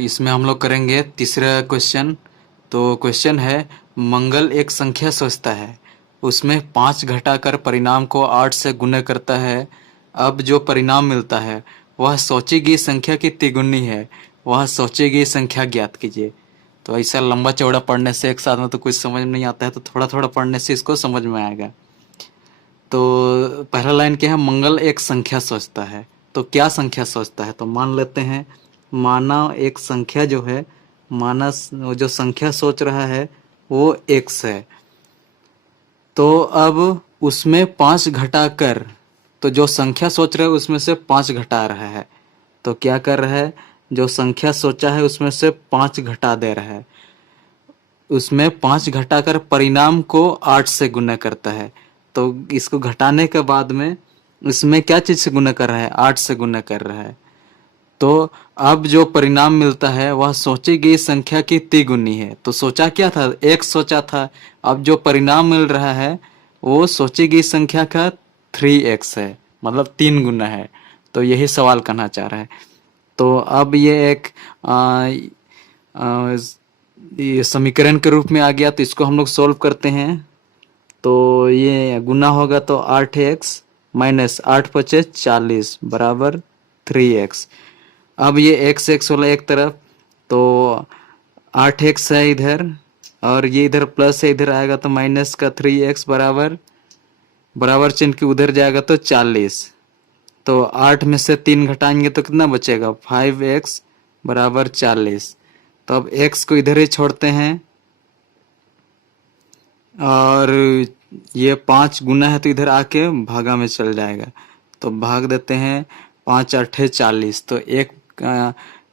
इसमें हम लोग करेंगे तीसरा क्वेश्चन। तो क्वेश्चन है, मंगल एक संख्या सोचता है, उसमें 5 घटाकर परिणाम को 8 से गुणा करता है। अब जो परिणाम मिलता है वह सोची गई संख्या की तिगुनी है, वह सोची गई संख्या ज्ञात कीजिए। तो ऐसा लंबा चौड़ा पढ़ने से एक साथ में तो कुछ समझ में नहीं आता है, तो थोड़ा थोड़ा पढ़ने से इसको समझ में आएगा। तो पहला लाइन क्या है, मंगल एक संख्या सोचता है। तो क्या संख्या सोचता है, तो मान लेते हैं माना एक संख्या जो है, माना जो संख्या सोच रहा है वो x है। तो अब उसमें 5 घटाकर, तो जो संख्या सोच रहा है उसमें से 5 घटा रहा है। तो क्या कर रहा है, जो संख्या सोचा है उसमें से 5 घटा दे रहा है। उसमें 5 घटाकर परिणाम को 8 से गुना करता है। तो इसको घटाने के बाद में इसमें क्या चीज से गुना कर रहा है, 8 से गुना कर रहा है। तो अब जो परिणाम मिलता है वह सोची गई संख्या की तिगुनी है। तो सोचा क्या था, एक सोचा था। अब जो परिणाम मिल रहा है वो सोची गई संख्या का 3x है, मतलब 3 गुना है। तो यही सवाल करना चाह रहा है। तो अब ये एक ये समीकरण के रूप में आ गया। तो इसको हम लोग सोल्व करते हैं। तो ये गुना होगा तो 8x माइनस 8×5 = 40 बराबर 3x। अब ये x वाला एक तरफ, तो 8x है इधर और ये इधर प्लस है, इधर आएगा तो माइनस का 3x बराबर बराबर चिन्ह के उधर जाएगा तो 40। तो 8 में से 3 घटाएंगे तो कितना बचेगा, 5x बराबर 40। तो अब x को इधर ही छोड़ते हैं और ये 5 गुना है तो इधर आके भागा में चल जाएगा। तो भाग देते हैं, 5×8 = 40। तो एक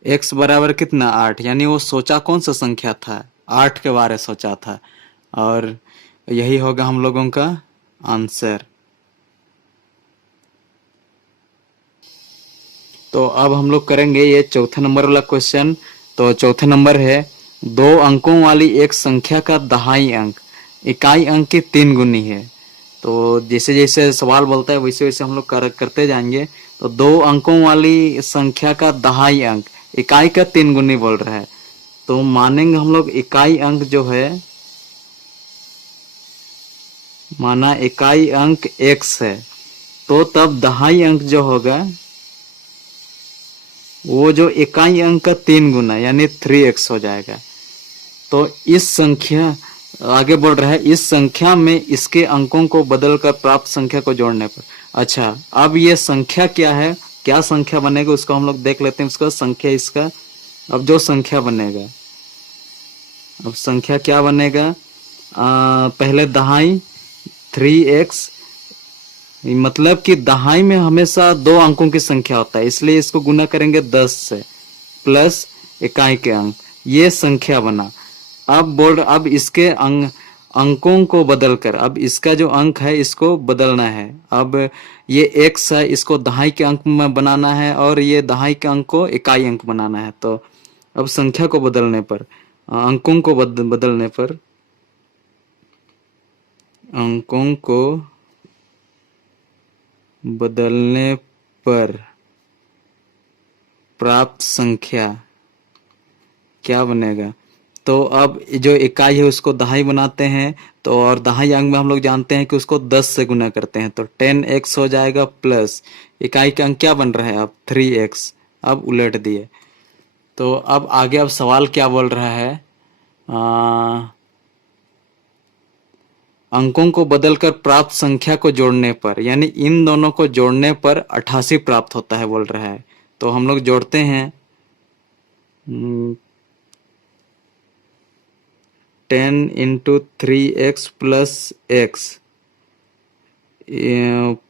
x बराबर कितना, 8। यानी वो सोचा कौन सा संख्या था, 8 के बारे सोचा था। और यही होगा हम लोगों का आंसर। तो अब हम लोग करेंगे ये चौथे नंबर वाला क्वेश्चन। तो चौथे नंबर है, 2 अंकों वाली एक संख्या का दहाई अंक इकाई अंक की 3 गुनी है। तो जैसे जैसे सवाल बोलता है वैसे वैसे हम लोग करते जाएंगे। तो 2 अंकों वाली संख्या का दहाई अंक इकाई का 3 गुनी बोल रहा है। तो मानेंगे हम लोग इकाई अंक जो है, माना इकाई अंक x है, तो तब दहाई अंक जो होगा वो जो इकाई अंक का 3 गुना यानी 3x हो जाएगा। तो इस संख्या आगे बढ़ रहा है, इस संख्या में इसके अंकों को बदलकर प्राप्त संख्या को जोड़ने पर। अच्छा, अब ये संख्या क्या है, क्या संख्या बनेगा उसको हम लोग देख लेते हैं। उसका संख्या इसका, अब जो संख्या बनेगा, अब संख्या क्या बनेगा, पहले दहाई 3x, मतलब कि दहाई में हमेशा 2 अंकों की संख्या होता है, इसलिए इसको गुना करेंगे 10 से प्लस इकाई के अंक, ये संख्या बना। अब इसके अंकों को बदलकर, अब इसका जो अंक है इसको बदलना है। अब ये x है, इसको दहाई के अंक में बनाना है और ये दहाई के अंक को इकाई अंक बनाना है। तो अब संख्या को बदलने पर, अंकों को बदलने पर, अंकों को बदलने पर प्राप्त संख्या क्या बनेगा। तो अब जो इकाई है उसको दहाई बनाते हैं। तो और दहाई अंक में हम लोग जानते हैं कि उसको 10 से गुना करते हैं। तो 10x हो जाएगा प्लस इकाई का अंक क्या बन रहा है अब 3x। अब उलट दिए। तो अब आगे अब सवाल क्या बोल रहा है, अंकों को बदलकर प्राप्त संख्या को जोड़ने पर, यानी इन दोनों को जोड़ने पर 88 प्राप्त होता है बोल रहा है। तो हम लोग जोड़ते हैं, 10 × 3x प्लस x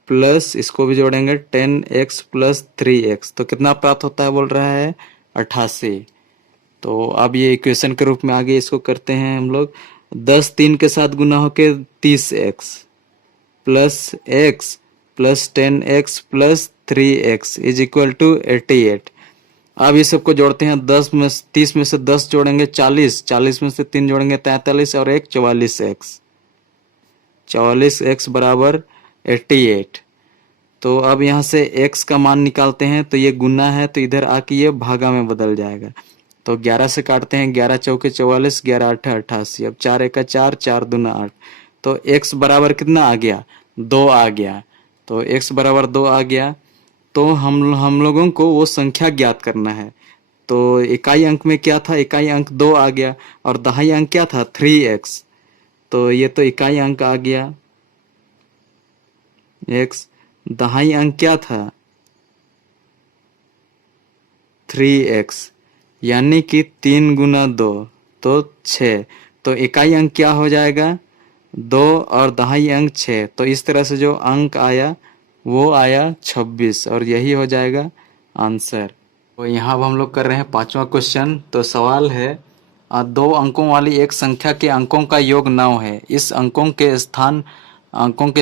प्लस इसको भी जोड़ेंगे 10x प्लस 3x। तो कितना प्राप्त होता है बोल रहा है, 88। तो अब ये इक्वेशन के रूप में आगे इसको करते हैं हम लोग। 10 3 के साथ गुना होके 30x plus x plus 10x plus 3x = 88। अब ये सबको जोड़ते हैं, 30 में से 10 जोड़ेंगे 40, 40 में से 3 जोड़ेंगे 43 और 1 44x, 44x बराबर 88। तो अब यहाँ से x का मान निकालते हैं। तो ये गुना है तो इधर आके ये भागा में बदल जाएगा। तो 11 से काटते हैं, 11 चौके 44, 11 आठे 88, अब 4 एका 4, 4 दूना 8। तो x बराबर कितना आ गया, 2 आ गया। तो x बराबर 2 आ गया। तो हम लोगों को वो संख्या ज्ञात करना है। तो इकाई अंक में क्या था, इकाई अंक 2 आ गया, और दहाई अंक क्या था, 3x। तो ये तो इकाई अंक आ गया x, दहाई अंक क्या था 3x, यानी कि 3 गुना 2 तो 6। तो इकाई अंक क्या हो जाएगा, 2, और दहाई अंक 6। तो इस तरह से जो अंक आया वो आया 26, और यही हो जाएगा आंसर। तो यहाँ अब हम लोग कर रहे हैं 5वां क्वेश्चन। तो सवाल है, 2 अंकों वाली एक संख्या के अंकों का योग 9 है। इस अंकों के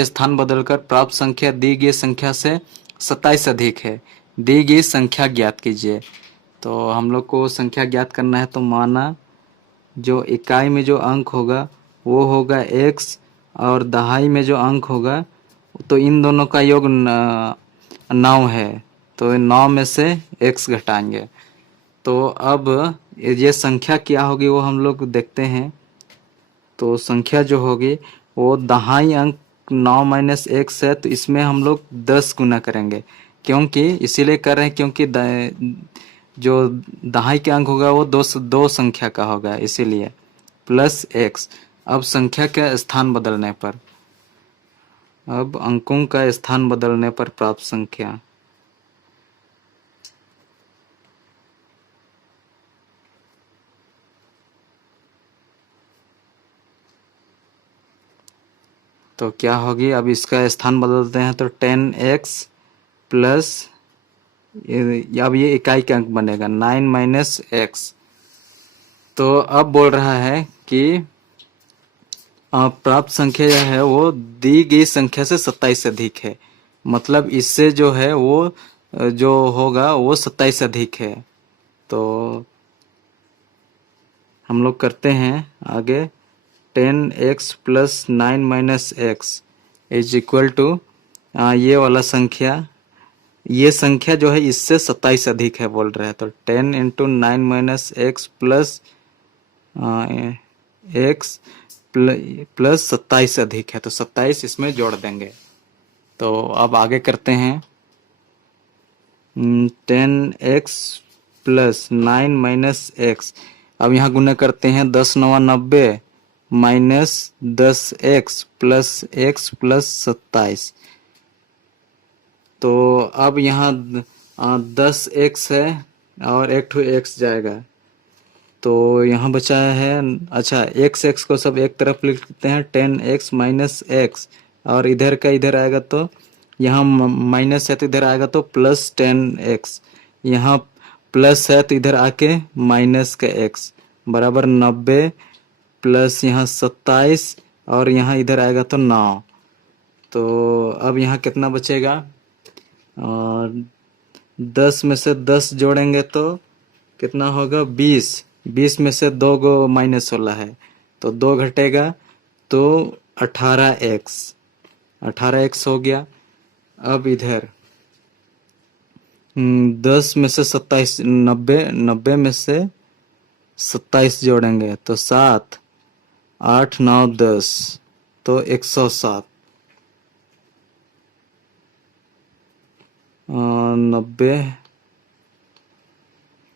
स्थान बदलकर प्राप्त संख्या दी गई संख्या से 27 अधिक है। दी गई संख्या ज्ञात कीजिए। तो हम लोग को संख्या ज्ञात करना है। तो माना जो इकाई में जो अंक होगा वो होगा x, और दहाई में जो अंक होगा तो इन दोनों का योग 9 है। तो 9 में से x घटाएंगे। तो अब ये संख्या क्या होगी वो हम लोग देखते हैं। तो संख्या जो होगी वो दहाई अंक 9 माइनस x है, तो इसमें हम लोग 10 गुना करेंगे। क्योंकि इसीलिए कर रहे हैं क्योंकि जो दहाई के अंक होगा वो दो संख्या का होगा, इसीलिए प्लस x। अब संख्या के स्थान बदलने पर, अब अंकों का स्थान बदलने पर प्राप्त संख्या, तो क्या होगी, अब इसका स्थान बदलते हैं। तो 10x प्लस, अब ये इकाई का अंक बनेगा 9 माइनस x। तो अब बोल रहा है कि प्राप्त संख्या जो है वो दी गई संख्या से 27 से अधिक है। मतलब इससे जो है वो जो होगा वो 27 से अधिक है। तो हम लोग करते हैं आगे, 10x plus 9 minus x is equal to, ये वाला संख्या, ये संख्या जो है इससे 27 अधिक है बोल रहे हैं। तो 10 into 9 minus x plus x plus 27 अधिक है, तो 27 इसमें जोड़ देंगे। तो अब आगे करते हैं, 10x प्लस 9 माइनस एक्स। अब यहाँ गुना करते हैं, 10 9 90 minus 10x plus x plus 27। तो अब यहाँ 10x है और एक ठो x जाएगा, तो यहाँ बचा है, अच्छा x को सब एक तरफ लिख लेते हैं, 10x माइनस एक्स, और इधर का इधर आएगा तो यहाँ माइनस है तो इधर आएगा तो प्लस 10x, यहाँ प्लस है तो इधर आके माइनस का x बराबर 90 प्लस यहाँ 27, और यहाँ इधर आएगा तो 9। तो अब यहाँ कितना बचेगा, और 10 में से 10 जोड़ेंगे तो कितना होगा, 20। 20 में से 2 गो माइनस 16 है तो 2 घटेगा तो 18x हो गया। अब इधर 10 में से 27, 90 में से 27 जोड़ेंगे तो 7, 8 9 10 तो 107। 90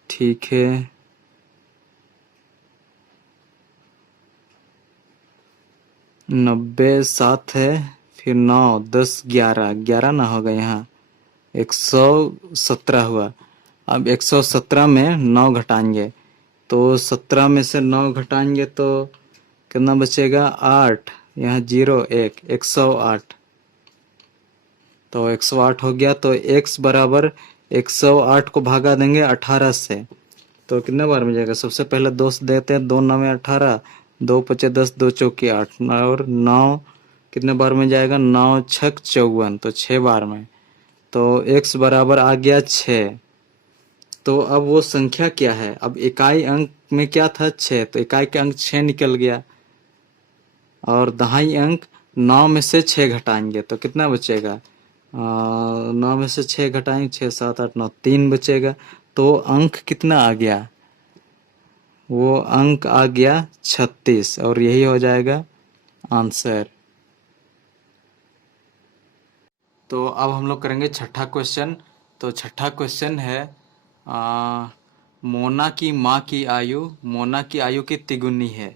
ठीक है, 90 7 है, फिर 9 10 11 ना होगा, यहाँ 117 हुआ। अब 117 में 9 घटाएंगे, तो 17 में से 9 घटाएंगे तो कितना बचेगा, 8, यहाँ 0 1 108। तो 108 हो गया। तो x बराबर 108 को भागा देंगे 18 से, तो कितने बार में जाएगा, सबसे पहले 2 से देते हैं, 2 9 18, 2 5 10, 2 चौकी 8, और 9 कितने बार में जाएगा, 9 छक 54, तो 6 बार में। तो x बराबर आ गया 6। तो अब वो संख्या क्या है, अब इकाई अंक में क्या था 6, तो इकाई का अंक 6 निकल गया, और दहाई अंक 9 में से 6 घटाएंगे तो कितना बचेगा, 9 में से 6 घटाएंगे, 6 7 8 9, 3 बचेगा। तो अंक कितना आ गया, वो अंक आ गया 36 और यही हो जाएगा आंसर। तो अब हम लोग करेंगे छठा क्वेश्चन। तो छठा क्वेश्चन है मोना की माँ की आयु मोना की आयु की तिगुनी है।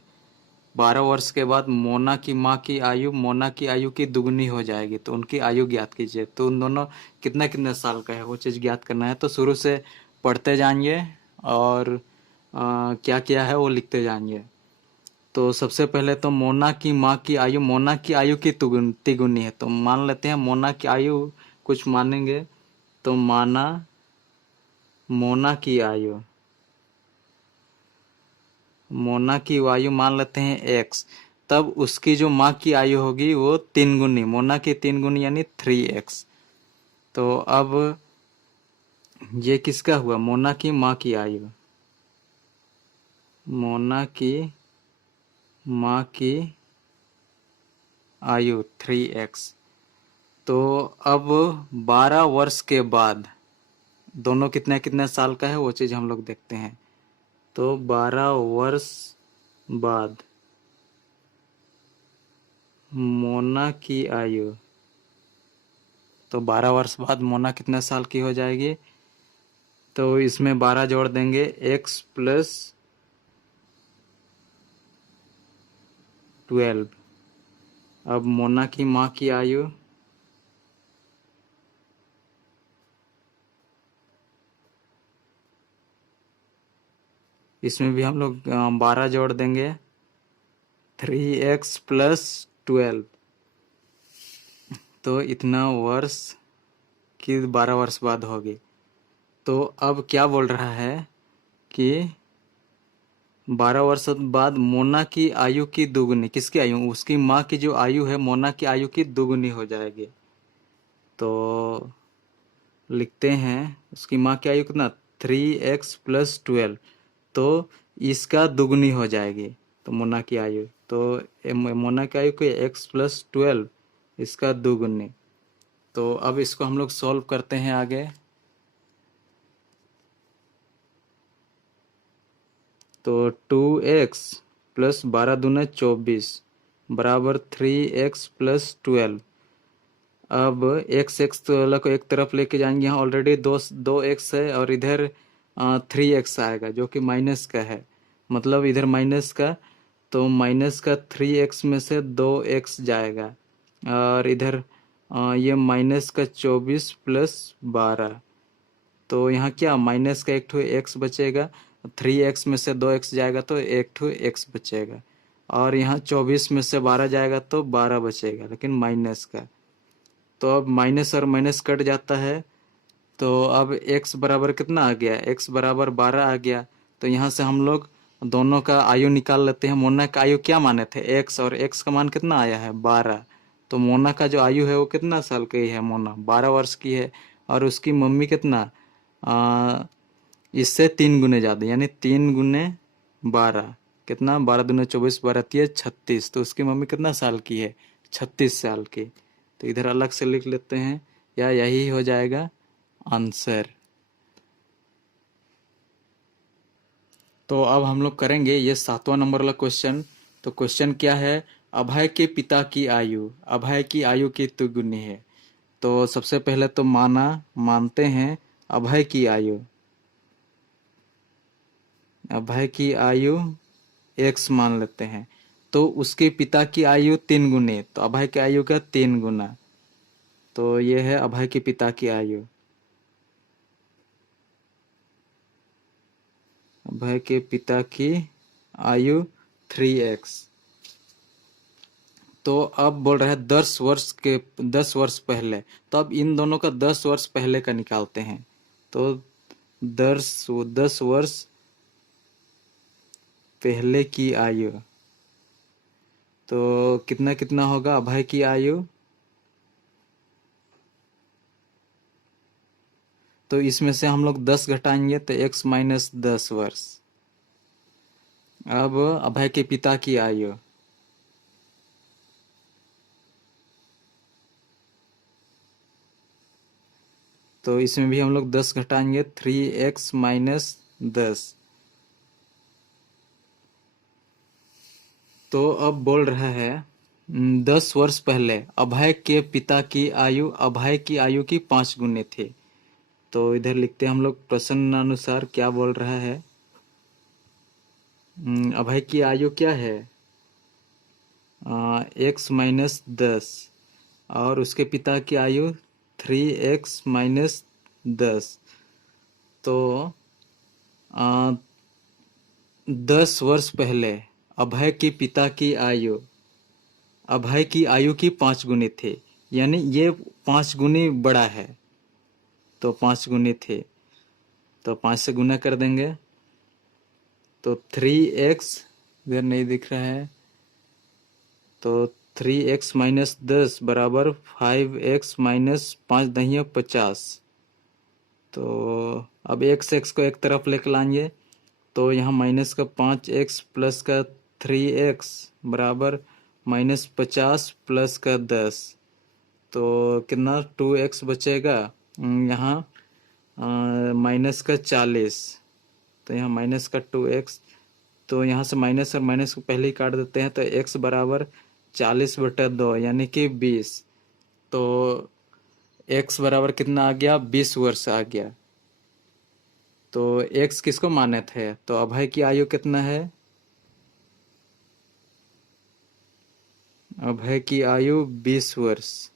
12 वर्ष के बाद मोना की माँ की आयु मोना की आयु की दुगनी हो जाएगी, तो उनकी आयु ज्ञात कीजिए। तो उन दोनों कितना कितना साल का है वो चीज़ ज्ञात करना है। तो शुरू से पढ़ते जाएंगे और क्या क्या है वो लिखते जाएंगे। तो सबसे पहले तो मोना की माँ की आयु मोना की आयु की तिगुनी है, तो मान लेते हैं मोना की आयु कुछ मानेंगे। तो माना मोना की आयु मोना की आयु मान लेते हैं एक्स। तब उसकी जो माँ की आयु होगी वो 3 गुनी मोना की 3 गुनी यानी 3x। तो अब ये किसका हुआ मोना की माँ की आयु मोना की माँ की आयु 3x। तो अब 12 वर्ष के बाद दोनों कितने कितने साल का है वो चीज़ हम लोग देखते हैं। तो 12 वर्ष बाद मोना की आयु, तो 12 वर्ष बाद मोना कितने साल की हो जाएगी। तो इसमें 12 जोड़ देंगे x + 12। अब मोना की माँ की आयु इसमें भी हम लोग 12 जोड़ देंगे 3x + 12। तो इतना वर्ष की 12 वर्ष बाद होगी। तो अब क्या बोल रहा है कि 12 वर्ष बाद मोना की आयु की दुगुनी किसकी आयु उसकी माँ की जो आयु है मोना की आयु की दुगुनी हो जाएगी। तो लिखते हैं उसकी माँ की आयु कितना 3x + 12। तो इसका दुगुनी हो जाएगी तो मोना की आयु। तो मोना की आयु को x + 12 इसका दुगुनी। तो अब इसको हम लोग सॉल्व करते हैं आगे। तो 2x + 12 × 2 = 24 बराबर 3x + 12। अब एक्स एक्स तो को एक तरफ लेके जाएंगे, यहाँ ऑलरेडी दो दो एक्स है और इधर 3x आएगा जो कि माइनस का है, मतलब इधर माइनस का। तो माइनस का 3x में से 2x जाएगा और इधर ये माइनस का 24 + 12। तो यहाँ क्या माइनस का एक ठो एक्स बचेगा, 3x में से 2x जाएगा तो एक ठो एक्स बचेगा और यहाँ 24 में से 12 जाएगा तो 12 बचेगा लेकिन माइनस का। तो अब माइनस और माइनस कट जाता है। तो अब x बराबर कितना आ गया x बराबर 12 आ गया। तो यहाँ से हम लोग दोनों का आयु निकाल लेते हैं। मोना का आयु क्या माने थे x और x का मान कितना आया है 12। तो मोना का जो आयु है वो कितना साल की है मोना 12 वर्ष की है और उसकी मम्मी कितना इससे 3 गुने ज़्यादा यानी 3 × 12 कितना 12 × 2 = 24 12 × 36। तो उसकी मम्मी कितना साल की है 36 साल की। तो इधर अलग से लिख लेते हैं या यही हो जाएगा आंसर। तो अब हम लोग करेंगे ये 7वां नंबर वाला क्वेश्चन। तो क्वेश्चन क्या है अभय के पिता की आयु अभय की आयु की दुगुनी है। तो सबसे पहले तो मानते हैं अभय की आयु x मान लेते हैं। तो उसके पिता की आयु 3 गुनी, तो अभय की आयु का 3 गुना। तो ये है अभय के पिता की आयु अभय के पिता की आयु 3x। तो अब बोल रहे हैं 10 वर्ष पहले। तो अब इन दोनों का 10 वर्ष पहले का निकालते हैं। तो 10 वर्ष पहले की आयु तो कितना कितना होगा अभय की आयु। तो इसमें से हम लोग 10 घटाएंगे तो x - 10 वर्ष। अब अभय के पिता की आयु तो इसमें भी हम लोग 10 घटाएंगे 3x - 10। तो अब बोल रहा है 10 वर्ष पहले अभय की आयु की 5 गुने थी। तो इधर लिखते हैं हम लोग प्रश्नानुसार क्या बोल रहा है। अभय की आयु क्या है? x-10 और उसके पिता की आयु 3x-10। तो 10 वर्ष पहले अभय की आयु की 5 गुनी थी, यानी ये 5 गुनी बड़ा है, तो 5 गुनी थे, तो 5 से गुना कर देंगे तो 3x इधर नहीं दिख रहा है, तो 3x-10 बराबर 5x-5×5=50। तो अब x को एक तरफ लेकर लाएंगे तो यहाँ माइनस का 5x प्लस का 3x बराबर -50 प्लस का 10, तो कितना 2x बचेगा। यहाँ माइनस का 40, तो यहाँ माइनस का 2x, तो यहाँ से माइनस और माइनस को पहले ही काट देते हैं, तो x बराबर 40/2 यानी कि 20। तो x बराबर कितना आ गया? 20 वर्ष आ गया। तो x किसको माने थे? तो अभय की आयु कितना है? अभय की आयु 20 वर्ष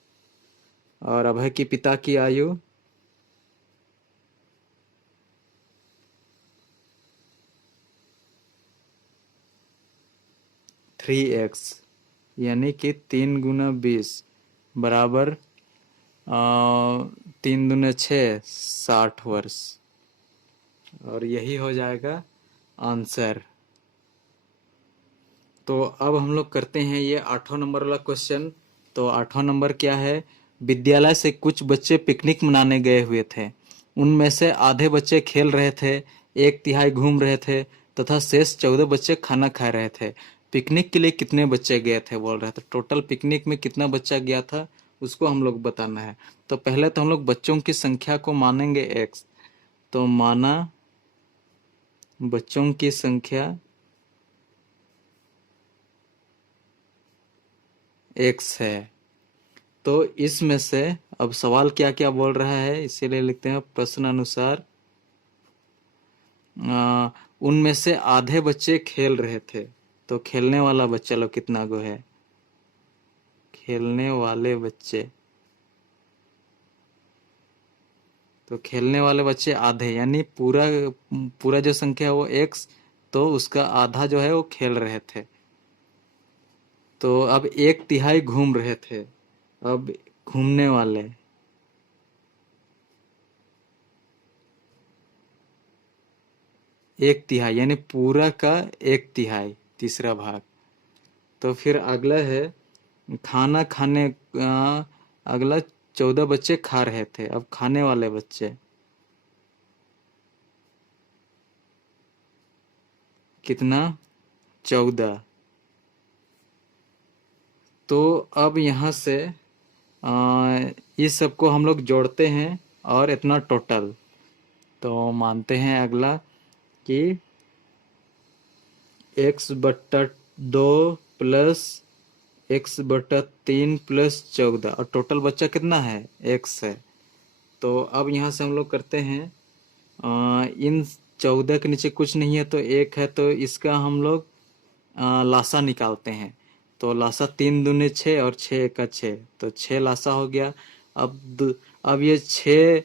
और अभय के पिता की आयु 3x यानी कि 3 × 20 बराबर 3 × 6 60 वर्ष, और यही हो जाएगा आंसर। तो अब हम लोग करते हैं ये 8वां नंबर वाला क्वेश्चन। तो 8वां नंबर क्या है? विद्यालय से कुछ बच्चे पिकनिक मनाने गए हुए थे। उनमें से आधे बच्चे खेल रहे थे, 1/3 घूम रहे थे तथा शेष 14 बच्चे खाना खा रहे थे। पिकनिक के लिए कितने बच्चे गए थे बोल रहे थे। टोटल पिकनिक में कितना बच्चा गया था उसको हम लोग बताना है। तो पहले तो हम लोग बच्चों की संख्या को मानेंगे x। तो माना बच्चों की संख्या x है। तो इसमें से अब सवाल क्या क्या बोल रहा है, इसीलिए लिखते हैं प्रश्न अनुसार उनमें से आधे बच्चे खेल रहे थे। तो खेलने वाला बच्चा लोग कितना गो है? खेलने वाले बच्चे, तो खेलने वाले बच्चे आधे, यानी पूरा पूरा जो संख्या है वो x, तो उसका आधा जो है वो खेल रहे थे। तो अब 1/3 घूम रहे थे। अब घूमने वाले 1/3 यानी पूरा का 1/3, तीसरा भाग। तो फिर अगला है खाना खाने, अगला 14 बच्चे खा रहे थे। अब खाने वाले बच्चे कितना? 14। तो अब यहाँ से इस सबको हम लोग जोड़ते हैं और इतना टोटल। तो मानते हैं अगला कि x/2 प्लस x/3 प्लस 14, और टोटल बच्चा कितना है? x है। तो अब यहाँ से हम लोग करते हैं इन 14 के नीचे कुछ नहीं है तो 1 है, तो इसका हम लोग लासा निकालते हैं। तो लासा 3 दूने 6 और 6 एका 6, तो 6 लासा हो गया। अब ये 6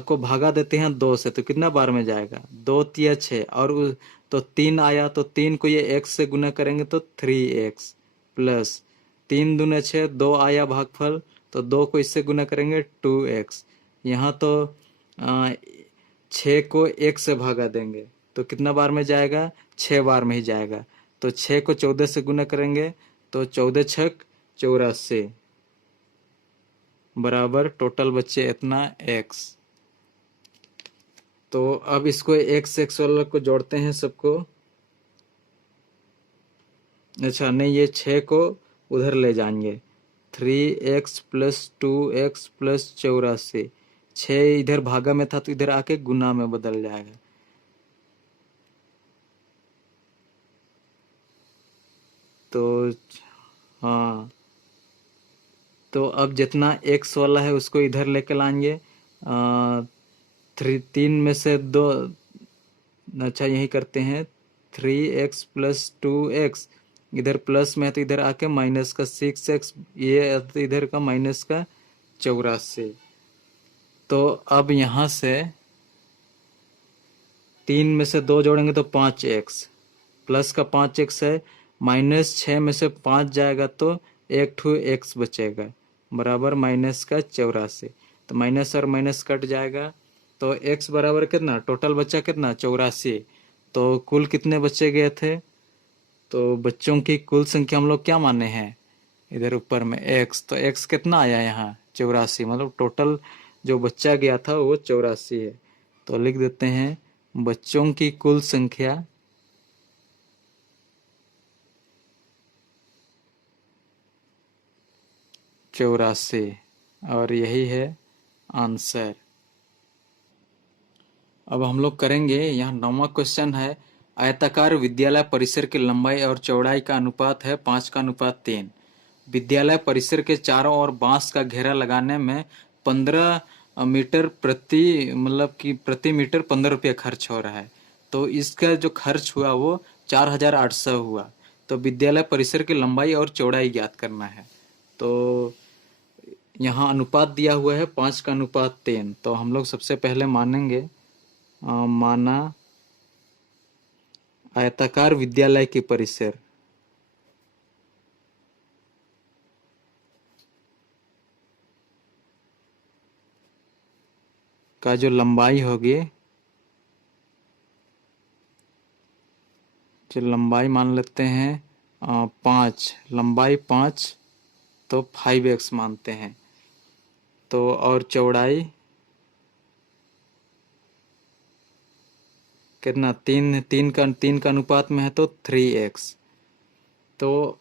को भागा देते हैं 2 से, तो कितना बार में जाएगा? 2 तिया 6, और तो 3 आया, तो 3 को ये x से गुना करेंगे तो 3x प्लस 3 दूने 6, 2 आया भागफल, तो 2 को इससे गुना करेंगे 2x। यहाँ तो 6 को 1 से भागा देंगे तो कितना बार में जाएगा? 6 बार में ही जाएगा। तो 6 को 14 से गुना करेंगे तो 14 छक 84 बराबर टोटल बच्चे इतना x। तो अब इसको x वाला को जोड़ते हैं सबको। अच्छा नहीं, ये 6 को उधर ले जाएंगे, 3x प्लस 2x प्लस 84। 6 इधर भागा में था तो इधर आके गुना में बदल जाएगा। तो हाँ, तो अब जितना x वाला है उसको इधर लेके लाएंगे। 3 में से 2, अच्छा यही करते हैं। 3x + 2x, इधर प्लस में है तो इधर आके माइनस का 6x, ये तो इधर का माइनस का 84। तो अब यहाँ से 3 में से 2 जोड़ेंगे तो 5x, प्लस का 5x है, माइनस 6 में से 5 जाएगा तो 1x बचेगा, बराबर माइनस का 84। तो माइनस और माइनस कट जाएगा, तो x बराबर कितना, टोटल बचा कितना, 84। तो कुल कितने बच्चे गए थे, तो बच्चों की कुल संख्या हम लोग क्या माने हैं, इधर ऊपर में x, तो x कितना आया यहाँ, 84, मतलब टोटल जो बच्चा गया था वो 84 है। तो लिख देते हैं बच्चों की कुल संख्या 84, और यही है आंसर। अब हम लोग करेंगे, यहाँ 9वां क्वेश्चन है, आयताकार विद्यालय परिसर की लंबाई और चौड़ाई का अनुपात है 5:3। विद्यालय परिसर के चारों ओर बांस का घेरा लगाने में 15 मीटर प्रति, मतलब कि प्रति मीटर 15 रुपया खर्च हो रहा है। तो इसका जो खर्च हुआ वो 4800 हुआ। तो विद्यालय परिसर की लंबाई और चौड़ाई ज्ञात करना है। तो यहाँ अनुपात दिया हुआ है 5:3। तो हम लोग सबसे पहले मानेंगे, माना आयताकार विद्यालय की परिसर का जो लंबाई होगी, जो लंबाई मान लेते हैं 5, लंबाई 5, तो 5x मानते हैं। तो और चौड़ाई कितना, 3 का अनुपात में है तो 3x। तो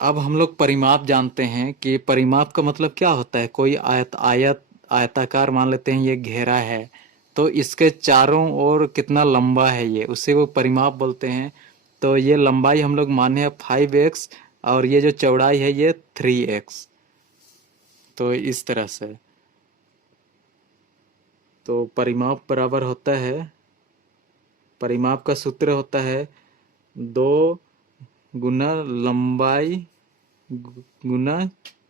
अब हम लोग परिमाप जानते हैं कि परिमाप का मतलब क्या होता है, कोई आयताकार मान लेते हैं ये घेरा है, तो इसके चारों ओर कितना लंबा है ये, उसे वो परिमाप बोलते हैं। तो ये लंबाई हम लोग माने हैं 5x, और ये जो चौड़ाई है ये 3x। तो इस तरह से तो परिमाप बराबर होता है, परिमाप का सूत्र होता है 2 गुना लंबाई गुना,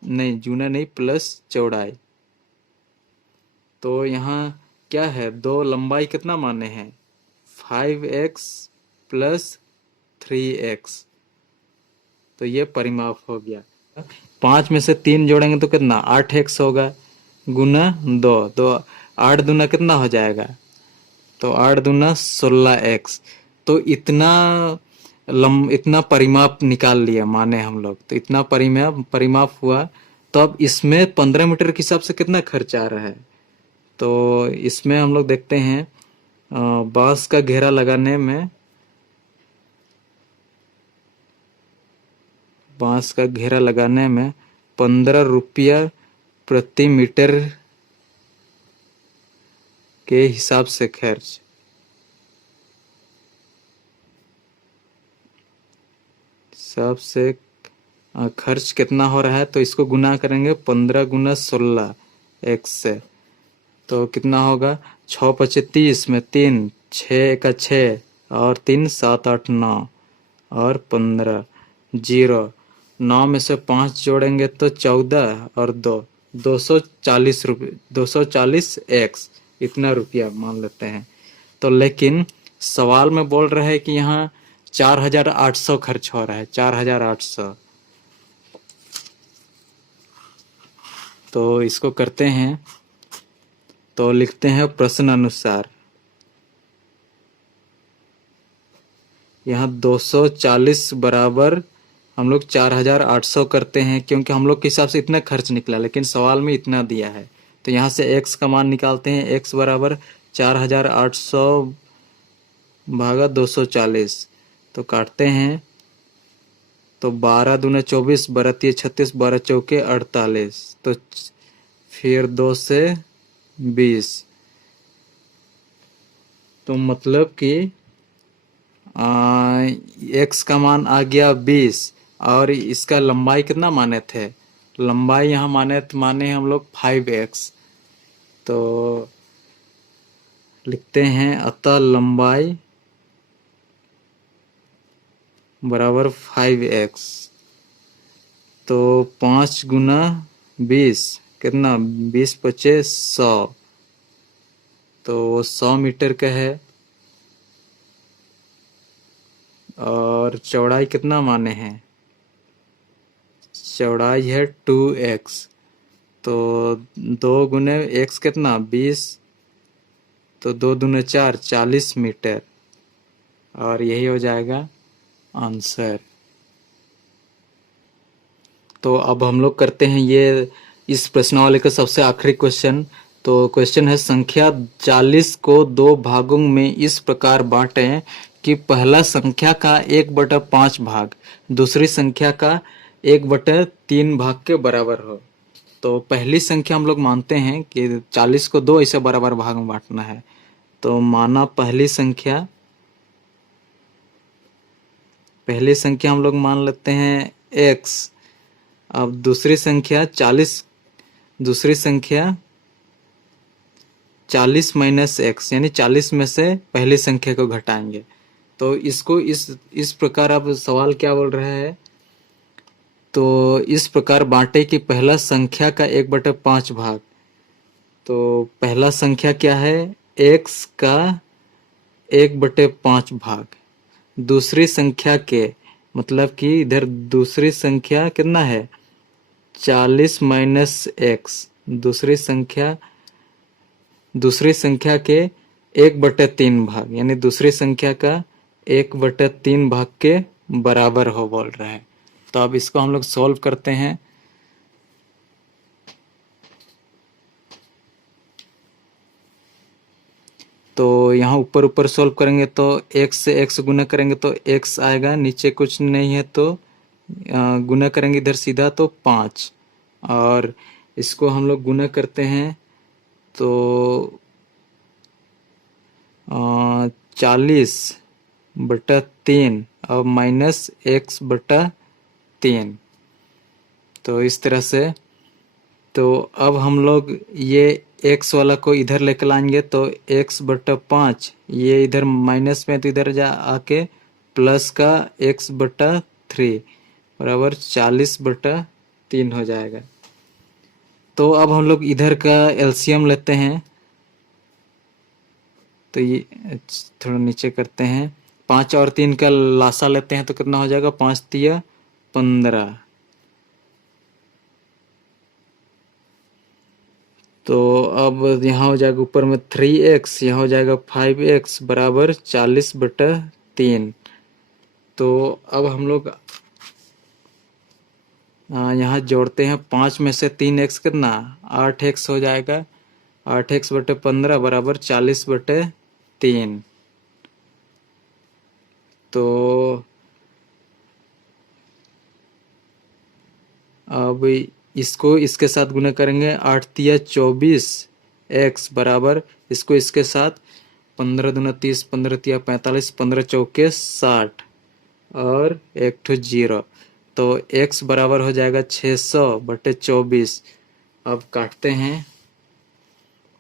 नहीं गुना नहीं, प्लस चौड़ाई। तो यहाँ क्या है, 2 लंबाई कितना माने हैं 5x + 3x, तो ये परिमाप हो गया। 5 में से 3 जोड़ेंगे तो कितना, 8x होगा, गुना 2, तो 8 दूना कितना हो जाएगा, तो 8 दूना 16x। तो इतना परिमाप निकाल लिया माने हम लोग, तो इतना परिमाप हुआ। तो अब इसमें 15 मीटर के हिसाब से कितना खर्च आ रहा है, तो इसमें हम लोग देखते हैं बांस का घेरा लगाने में, बांस का घेरा लगाने में 15 रुपया प्रति मीटर के हिसाब से खर्च, सबसे खर्च कितना हो रहा है, तो इसको गुना करेंगे 15 गुना 16 x से, तो कितना होगा, 6 पचे 30 में 3, 6 का 6, और 3 7 8 9, और 15, 0, 9 में से 5 जोड़ेंगे तो 14, और 2, 240 रुपये, 240 x, इतना रुपया मान लेते हैं। तो लेकिन सवाल में बोल रहा है कि यहाँ 4800 खर्च हो रहा है, 4800। तो इसको करते हैं, तो लिखते हैं प्रश्न अनुसार, यहाँ 240 बराबर हम लोग 4800 करते हैं, क्योंकि हम लोग के हिसाब से इतना खर्च निकला, लेकिन सवाल में इतना दिया है। तो यहाँ से x का मान निकालते हैं, x बराबर 4800 भागा 240, तो काटते हैं, तो 12 दूने 24, 12 तिये 36, 12 चौके 48, तो फिर 2 से 20, तो मतलब कि एक्स का मान आ गया 20 और इसका लंबाई कितना माने थे, लंबाई यहाँ माने हम लोग 5x। तो लिखते हैं अतः लंबाई बराबर 5x। तो 5 गुना 20 कितना, 20 पचे 100, तो 100 मीटर का है। और चौड़ाई कितना माने हैं, चौड़ाई है 2x। तो 2 गुने x कितना 20, तो 2 दूने 4, 40 मीटर। और यही हो जाएगा आंसर। तो अब हम लोग करते हैं ये इस प्रश्नावली का सबसे आखिरी क्वेश्चन। तो क्वेश्चन है संख्या 40 को 2 भागों में इस प्रकार बांटें कि पहला संख्या का 1/5 भाग दूसरी संख्या का 1/3 भाग के बराबर हो। तो पहली संख्या हम लोग मानते हैं कि 40 को 2 ऐसे बराबर भाग में बांटना है। तो माना पहली संख्या हम लोग मान लेते हैं x। अब दूसरी संख्या 40 माइनस x, यानी 40 में से पहली संख्या को घटाएंगे। तो इसको इस प्रकार अब सवाल क्या बोल रहा है, तो इस प्रकार बांटे कि पहला संख्या का 1/5 भाग। तो पहला संख्या क्या है, x का 1/5 भाग दूसरी संख्या के, मतलब कि इधर दूसरी संख्या कितना है 40 माइनस x, दूसरी संख्या के 1/3 भाग, यानी दूसरी संख्या का 1/3 भाग के बराबर हो बोल रहा है। तो अब इसको हम लोग सॉल्व करते हैं। तो यहाँ ऊपर सॉल्व करेंगे तो x से x गुना करेंगे तो x आएगा, नीचे कुछ नहीं है तो गुना करेंगे इधर सीधा तो 5। और इसको हम लोग गुना करते हैं तो 40/3 और माइनस x/3। तो इस तरह से, तो अब हम लोग ये x वाला को इधर लेकर लाएंगे तो x/5, ये इधर माइनस में तो इधर जा आके प्लस का x/3 बराबर 40/3 हो जाएगा। तो अब हम लोग इधर का एलसीएम लेते हैं। तो ये थोड़ा नीचे करते हैं, 5 और 3 का लासा लेते हैं तो कितना हो जाएगा, 5 तिया 15। तो अब यहाँ हो जाएगा ऊपर में 3x, यहाँ हो जाएगा 5x बराबर 40/3। तो अब हम लोग यहाँ जोड़ते हैं, 5 में से 3x कितना 8x हो जाएगा, 8x/15 बराबर 40/3। तो अब इसको इसके साथ गुना करेंगे, 8 तिया 24x बराबर इसको इसके साथ 15 दूना 30, 15 तिया 45, 15 चौके 60 और 1 ठो 0। तो x बराबर हो जाएगा 600/24। अब काटते हैं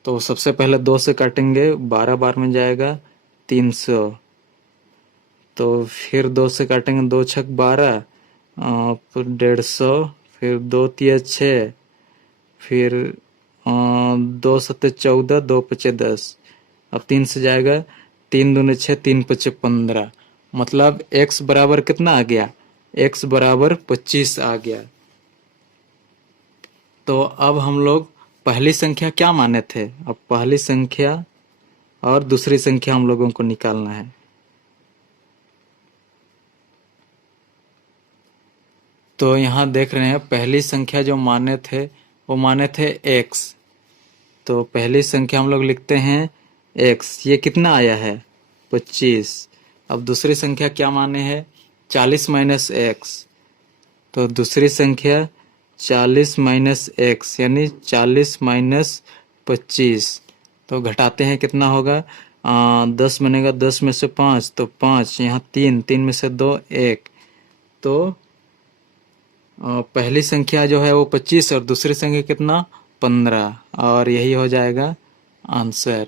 तो सबसे पहले 2 से काटेंगे, 12 बार में जाएगा 300। तो फिर 2 से काटेंगे, 2 छक 12, फिर 150, फिर 2 तिया 6, फिर 2 सत्ते 14, 2 पचे 10। अब 3 से जाएगा, 3 दूने 6, 3 पचे 15। मतलब x बराबर कितना आ गया, x बराबर 25 आ गया। तो अब हम लोग पहली संख्या क्या माने थे, अब पहली संख्या और दूसरी संख्या हम लोगों को निकालना है। तो यहाँ देख रहे हैं पहली संख्या जो माने थे वो माने थे x। तो पहली संख्या हम लोग लिखते हैं x, ये कितना आया है 25। अब दूसरी संख्या क्या माने हैं 40 माइनस x। तो दूसरी संख्या 40 माइनस x यानी 40 माइनस 25। तो घटाते हैं कितना होगा, 10 बनेगा, 10 में से 5 तो 5, यहाँ 3, 3 में से 2 1, तो पहली संख्या जो है वो 25 और दूसरी संख्या कितना 15, और यही हो जाएगा आंसर।